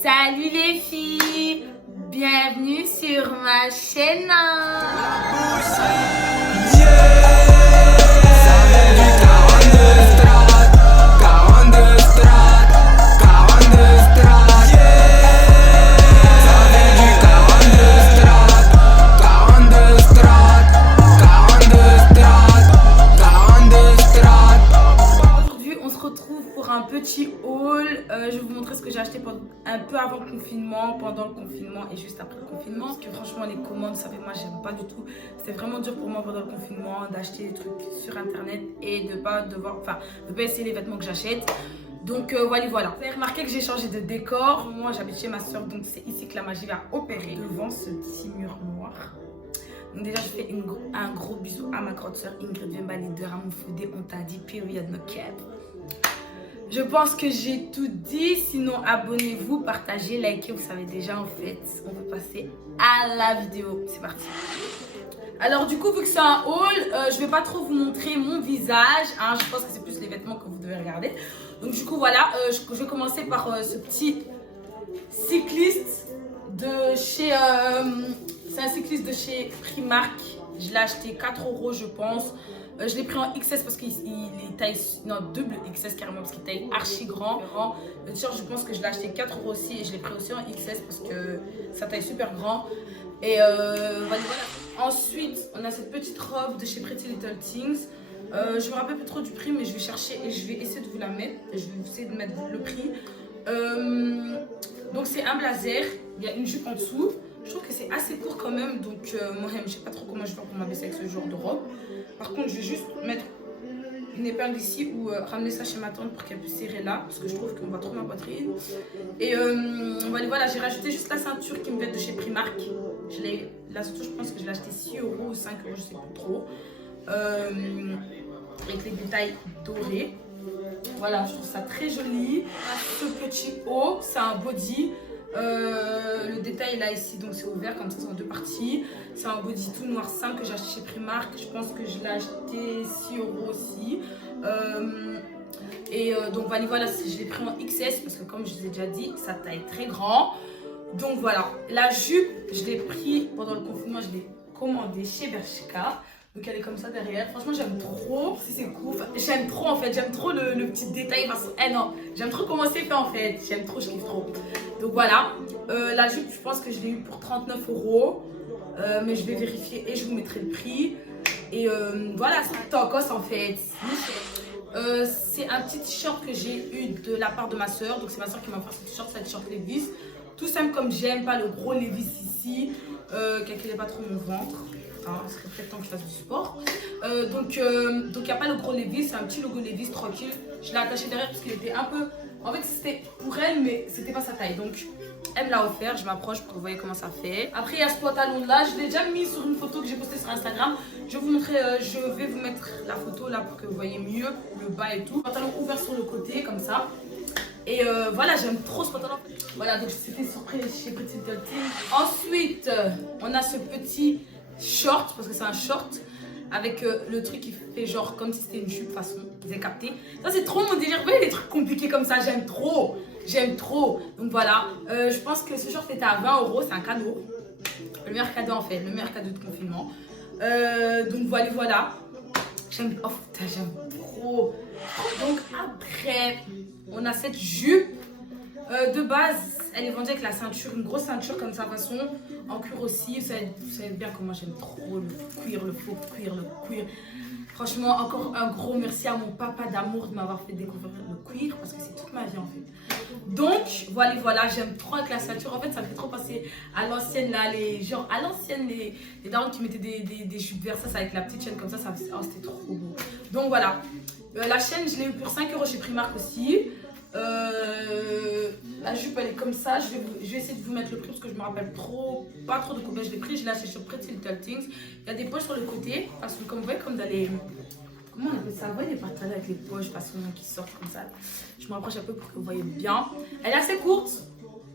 Salut les filles, bienvenue sur ma chaîne. Aujourd'hui on se retrouve pour un petit haul. Je vais vous montrer ce que j'ai acheté un peu avant le confinement, pendant le confinement et juste après le confinement. Parce que franchement les commandes, vous savez, moi j'aime pas du tout. C'était vraiment dur pour moi pendant le confinement d'acheter des trucs sur internet et de pas essayer les vêtements que j'achète. Donc voilà. Vous avez remarqué que j'ai changé de décor. Moi j'habite chez ma soeur, donc c'est ici que la magie va opérer. Devant ce petit mur noir. Donc déjà je fais un gros bisou à ma grande soeur Ingrid Vemba, leader à mon foodé. On t'a dit period no cap. Je pense que j'ai tout dit, sinon abonnez-vous, partagez, likez, vous savez déjà en fait. On peut passer à la vidéo, c'est parti. Alors du coup, vu que c'est un haul, je vais pas trop vous montrer mon visage, hein. Je pense que c'est plus les vêtements que vous devez regarder. Donc du coup voilà, je vais commencer par ce petit cycliste de chez... c'est un cycliste de chez Primark. Je l'ai acheté 4 € je pense. Je l'ai pris en XS parce qu'il est taille, non, double XS carrément parce qu'il taille archi grand. Le t-shirt, je pense que je l'ai acheté 4 € aussi et je l'ai pris aussi en XS parce que ça taille super grand. Et voilà. Ensuite, on a cette petite robe de chez Pretty Little Things. Je me rappelle plus trop du prix, mais je vais chercher et je vais essayer de vous la mettre. Je vais essayer de mettre le prix. Donc c'est un blazer, il y a une jupe en dessous. Je trouve que c'est assez court quand même, donc moi-même je sais pas trop comment je vais faire pour m'abaisser avec ce genre de robe. Par contre, je vais juste mettre une épingle ici ou ramener ça chez ma tante pour qu'elle puisse serrer là, parce que je trouve qu'on voit trop ma poitrine. Et voilà, j'ai rajouté juste la ceinture qui me vient de chez Primark. La ceinture, je pense que je l'ai achetée 6 € ou 5 €, je sais plus trop. Avec les détails dorés. Voilà, je trouve ça très joli. Ce petit haut, c'est un body. Le détail est là ici, donc c'est ouvert comme ça, c'est en deux parties. C'est un body tout noir simple que j'ai acheté chez Primark. Je pense que je l'ai acheté 6 € aussi. Donc voilà, je l'ai pris en XS parce que comme je vous ai déjà dit, ça taille très grand. Donc voilà, la jupe, je l'ai pris pendant le confinement, je l'ai commandée chez Bershka. Donc elle est comme ça derrière. Franchement j'aime trop, si c'est cool. J'aime trop en fait, j'aime trop le petit détail. Non, j'aime trop comment c'est fait en fait. J'aime trop, je kiffe trop. Donc voilà, la jupe je pense que je l'ai eu pour 39 €. Mais je vais vérifier et je vous mettrai le prix. Et voilà, c'est tacos en fait. C'est un petit t-shirt que j'ai eu de la part de ma soeur. Donc c'est ma soeur qui m'a offert ce t-shirt, c'est un t-shirt Levi's. Tout simple comme j'aime, pas le gros Levi's ici. Calculez pas trop mon ventre. Ce serait peut-être temps que je fasse du sport. Donc il n'y a pas le gros Levi's, c'est un petit logo Levi's tranquille. Je l'ai attaché derrière parce qu'il était un peu... En fait c'était pour elle mais c'était pas sa taille. Donc elle me l'a offert, je m'approche pour que vous voyez comment ça fait. Après il y a ce pantalon là, je l'ai déjà mis sur une photo que j'ai postée sur Instagram. Je vais vous montrer, je vais vous mettre la photo là pour que vous voyez mieux le bas et tout. Pantalon ouvert sur le côté comme ça. Et voilà, j'aime trop ce pantalon. Voilà, donc c'était surpris chez Pretty Little Things. Ensuite, on a ce petit short, parce que c'est un short, avec le truc qui fait genre comme si c'était une jupe façon. Vous avez capté? Ça, c'est trop mon délire. Vous voyez les trucs compliqués comme ça, j'aime trop. J'aime trop. Donc voilà, je pense que ce short était à 20 €, c'est un cadeau. Le meilleur cadeau en fait, le meilleur cadeau de confinement. Donc voilà. J'aime trop. Donc après, on a cette jupe. De base, elle est vendue avec la ceinture, une grosse ceinture comme ça, façon, en cuir aussi. Vous savez bien comment j'aime trop le cuir, le faux cuir, le cuir. Franchement, encore un gros merci à mon papa d'amour de m'avoir fait découvrir le cuir parce que c'est toute ma vie en fait. Donc voilà, j'aime trop avec la ceinture. En fait, ça me fait trop passer à l'ancienne là, les darons qui mettaient des jupes Versace avec la petite chaîne comme ça, c'était trop beau. Donc voilà, la chaîne je l'ai eu pour 5 € chez Primark aussi. La jupe elle est comme ça, je vais essayer de vous mettre le prix parce que je me rappelle pas trop de combien je l'ai pris. Je l'ai acheté sur Pretty Little Things. Il y a des poches sur le côté parce que comme vous voyez, comme dans les... Comment on appelle ça? Vous voyez les pantalons avec les poches façon qui sortent comme ça. Je me rapproche un peu pour que vous voyez bien. Elle est assez courte,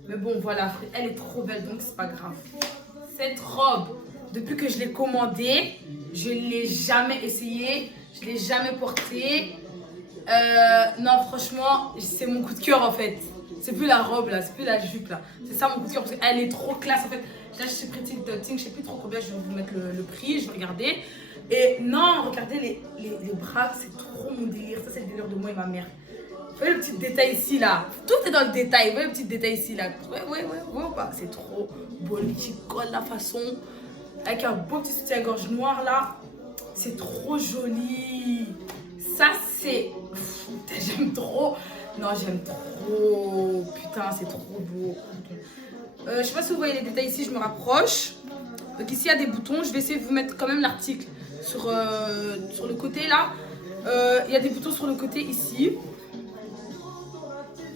mais bon voilà, elle est trop belle donc c'est pas grave. Cette robe, depuis que je l'ai commandée, je ne l'ai jamais essayée, je ne l'ai jamais portée. Non, franchement, c'est mon coup de cœur en fait. C'est plus la robe là, c'est plus la jupe là. C'est ça mon coup de cœur parce qu'elle est trop classe en fait. Là, je suis Pretty Thing, je sais plus trop combien, je vais vous mettre le prix, je vais regarder. Et non, regardez les bras, c'est trop mon délire. Ça, c'est le délire de moi et ma mère. Vous voyez le petit détail ici là. Tout est dans le détail. Vous voyez le petit détail ici là. Ouais, bah, c'est trop beau. Le petit col, la façon. Avec un beau petit soutien-gorge noir là. C'est trop joli. Ça, c'est. J'aime trop. Non, j'aime trop. Putain, c'est trop beau. Je sais pas si vous voyez les détails ici, je me rapproche. Donc ici, il y a des boutons. Je vais essayer de vous mettre quand même l'article sur le côté là. Il y a des boutons sur le côté ici.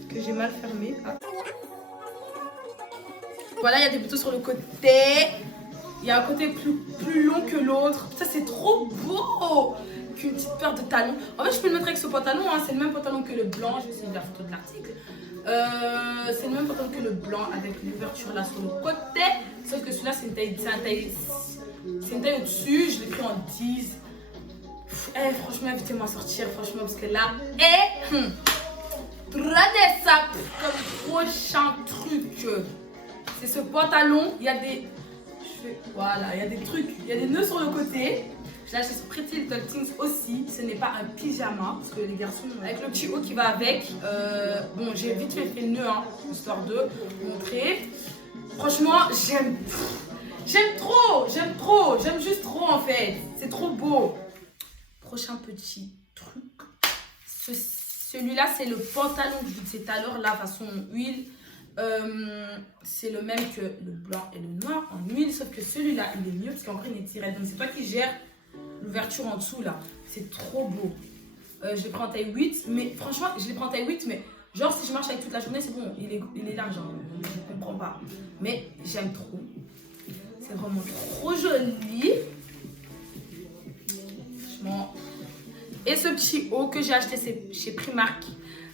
Que j'ai mal fermé. Ah. Voilà, il y a des boutons sur le côté. Il y a un côté plus long que l'autre. Ça, c'est trop beau. Qu'une petite paire de talons. En fait, je peux le mettre avec ce pantalon. Hein. C'est le même pantalon que le blanc. Je vais essayer de la photo de l'article. C'est le même pantalon que le blanc avec l'ouverture là sur le côté. Sauf que celui-là, c'est une taille au-dessus. Je l'ai pris en 10. Franchement, invitez-moi à sortir. Franchement, parce que là, prenez ça comme prochain truc. C'est ce pantalon. Il y a des. Voilà, il y a des trucs. Il y a des nœuds sur le côté. Je l'ai acheté sur Pretty Little Things aussi. Ce n'est pas un pyjama. Parce que les garçons, avec le petit haut qui va avec. Bon, j'ai vite fait le nœud, hein, histoire de vous montrer. Franchement, j'aime trop. J'aime juste trop en fait. C'est trop beau. Prochain petit truc. Celui-là, c'est le pantalon que je vous disais tout à l'heure, la façon huile. C'est le même que le blanc et le noir en huile, sauf que celui-là, il est mieux parce qu'en vrai, il est tiré. Donc, c'est toi qui gères l'ouverture en dessous là. C'est trop beau. Je l'ai pris en taille 8, mais franchement, je l'ai pris en taille 8, mais genre, si je marche avec toute la journée, c'est bon, il est large. Hein, je ne comprends pas. Mais j'aime trop. C'est vraiment trop joli. Franchement. Et ce petit haut que j'ai acheté, c'est chez Primark.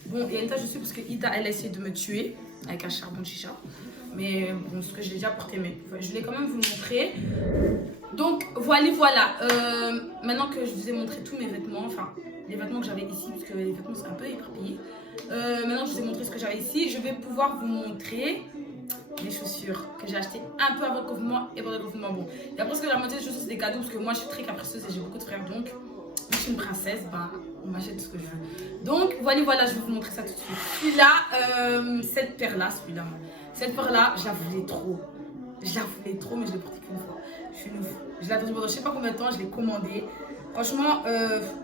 Bon, il y a une tache dessus parce que Ida, elle a essayé de me tuer avec un charbon de chicha. Mais bon, ce que j'ai déjà porté, mais je voulais quand même vous le montrer. Donc, voilà. Maintenant que je vous ai montré tous mes vêtements, enfin, les vêtements que j'avais ici, parce que les vêtements, c'est un peu éparpillé. Maintenant que je vous ai montré ce que j'avais ici, je vais pouvoir vous montrer les chaussures que j'ai achetées un peu avant le confinement et pendant le confinement. Bon, il y a presque la moitié des chaussures, c'est des cadeaux, parce que moi, je suis très capricieuse et j'ai beaucoup de frères, donc... Je suis une princesse, ben, on m'achète ce que je veux. Donc voilà, je vais vous montrer ça tout de suite. Celui-là, cette paire-là, cette paire-là, je la voulais trop. Je la voulais trop, mais je l'ai portée qu'une fois. Je suis une fou. Je l'ai attendu pendant je sais pas combien de temps, je l'ai commandé. Franchement,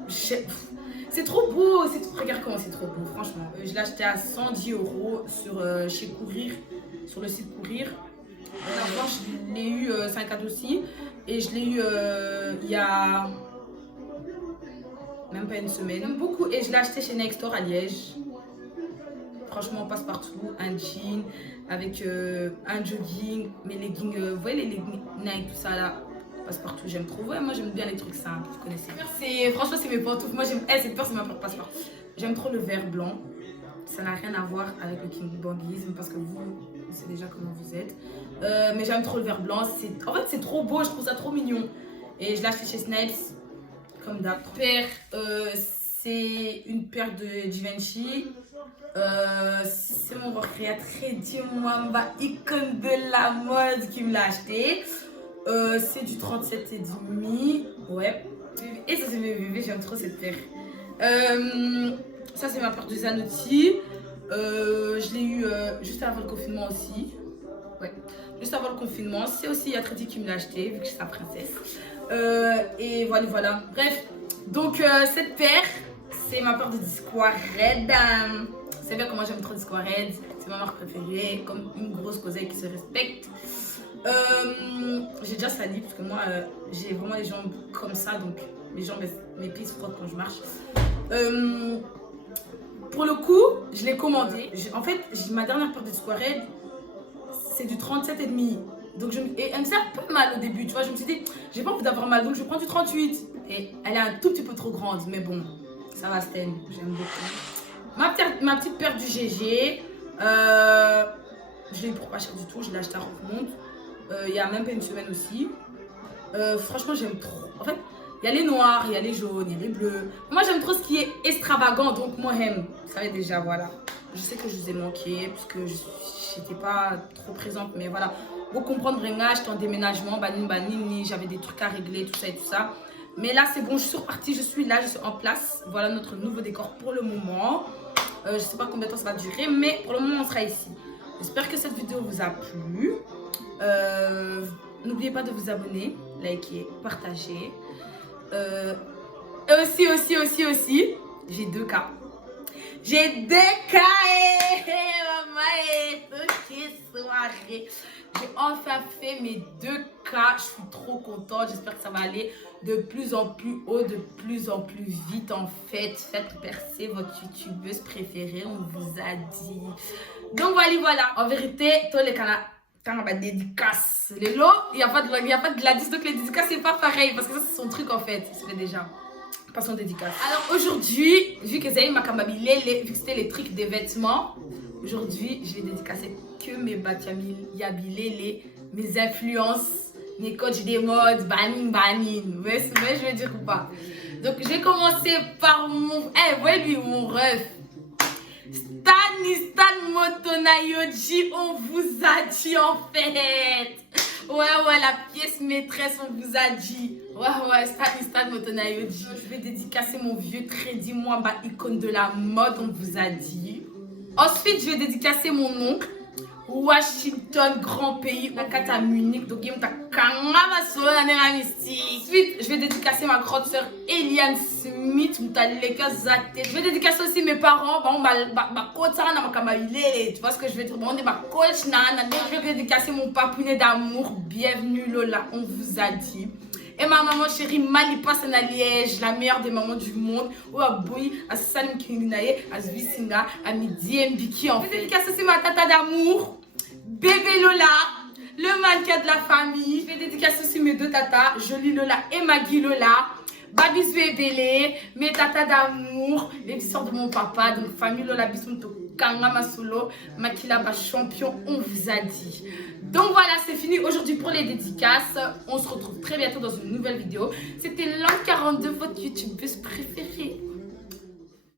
c'est trop beau. Regarde comment c'est trop beau, franchement. Je l'ai acheté à 110 € chez Courir, sur le site Courir. Avant, je l'ai eu, c'est un cadeau aussi. Et je l'ai eu il y a... même pas une semaine. J'aime beaucoup et je l'ai acheté chez Nextdoor à Liège. Franchement, passe partout. Un jean avec un jogging, mes leggings, vous voyez les leggings Nike, tout ça là, passe partout. J'aime trop. Ouais, moi j'aime bien les trucs simples, vous connaissez. Franchement, c'est mes pantoufles. Moi j'aime. Cette paire, c'est ma paire passe partout. J'aime trop le vert blanc. Ça n'a rien à voir avec le King Banguisme parce que vous savez déjà comment vous êtes. Mais j'aime trop le vert blanc. En fait, c'est trop beau. Je trouve ça trop mignon. Et je l'ai acheté chez Snails. Comme d'hab. C'est une paire de Givenchy. C'est mon créatrice Mwamba, icône de la mode, qui me l'a acheté. C'est du 37,5. Ouais. Et ça, c'est mes bébés. J'aime trop cette paire. Ça, c'est ma paire de Zanotti. Je l'ai eu juste avant le confinement aussi. Ouais. Juste avant le confinement. C'est aussi Yatriti qui me l'a acheté, vu que je suis sa princesse. Et voilà. Bref, donc cette paire, c'est ma paire de Discovered. C'est bien comment j'aime trop Discovered. C'est ma marque préférée, comme une grosse cosette qui se respecte. J'ai déjà sali parce que moi, j'ai vraiment les jambes comme ça, donc mes pieds se frottent quand je marche. Pour le coup, je l'ai commandé. En fait, ma dernière paire de Discovered, c'est du 37,5. Donc et elle me fait un peu mal au début, tu vois. Je me suis dit, j'ai pas envie d'avoir mal, donc je prends du 38. Et elle est un tout petit peu trop grande, mais bon, ça va, Sten, j'aime beaucoup. Ma petite paire du GG, je l'ai eu pour pas cher du tout, je l'ai acheté à Rockmont. Il y a même pas une semaine aussi. Franchement, j'aime trop. En fait, Il y a les noirs, il y a les jaunes, il y a les bleus. Moi, j'aime trop ce qui est extravagant, donc moi, j'aime. Vous savez déjà, voilà. Je sais que je vous ai manqué, parce que je n'étais pas trop présente, mais voilà. Vous comprendre, j'étais en déménagement, j'avais des trucs à régler, tout ça et tout ça. Mais là, c'est bon, je suis repartie, je suis là, je suis en place. Voilà notre nouveau décor pour le moment. Je ne sais pas combien de temps ça va durer, mais pour le moment, on sera ici. J'espère que cette vidéo vous a plu. N'oubliez pas de vous abonner, liker, partager. Aussi, j'ai 2K. J'ai 2K soirée. J'ai enfin fait mes 2K. Je suis trop contente. J'espère que ça va aller de plus en plus haut, de plus en plus vite en fait. Faites percer votre youtubeuse préférée, on vous a dit. Donc voilà. En vérité, tous les canaux. Quand on va dédicace les lots, il n'y a pas de Gladys, donc les dédicaces c'est pas pareil parce que ça c'est son truc en fait, c'est déjà pas son dédicace. Alors aujourd'hui, vu que Zayn m'a vu que c'était les trucs des vêtements, aujourd'hui je vais dédicacer que mes batiamil, mes influences, mes coachs des modes, banin, vous voyez ce que je veux dire ou pas? Donc je vais commencer par mon, voyez lui mon ref. Stan Motonayoji, on vous a dit en fait. Ouais, la pièce maîtresse, on vous a dit. Ouais, Stan Motonayoji. Je vais dédicacer mon vieux crédit, moi, icône de la mode, on vous a dit. Ensuite, je vais dédicacer mon oncle. Washington, grand pays, à Munich, donc il y a Ensuite, je vais dédicacer ma grande soeur Eliane Smith, je vais dédicacer aussi mes parents, tu vois ce que je veux dire, je vais dédicacer mon papounet d'amour, bienvenue Lola, on vous a dit. Et ma maman chérie Malipa Liège, la meilleure des mamans du monde. Ou à Boui, à Salim Kininaye, à Zvisinga, à Midi Mbiki en fait. Je vais dédicacer aussi ma tata d'amour, bébé Lola, le mannequin de la famille. Je vais dédicacer aussi mes 2 tatas, Jolie Lola et Maggie Lola. Babis Bébélé, mes tatas d'amour, les histoires de mon papa, donc famille Lola Bismuto, Kanga Masolo, Makila champion, on vous a dit. Donc voilà, c'est fini aujourd'hui pour les dédicaces. On se retrouve très bientôt dans une nouvelle vidéo. C'était l'an 42, votre youtubeuse préférée.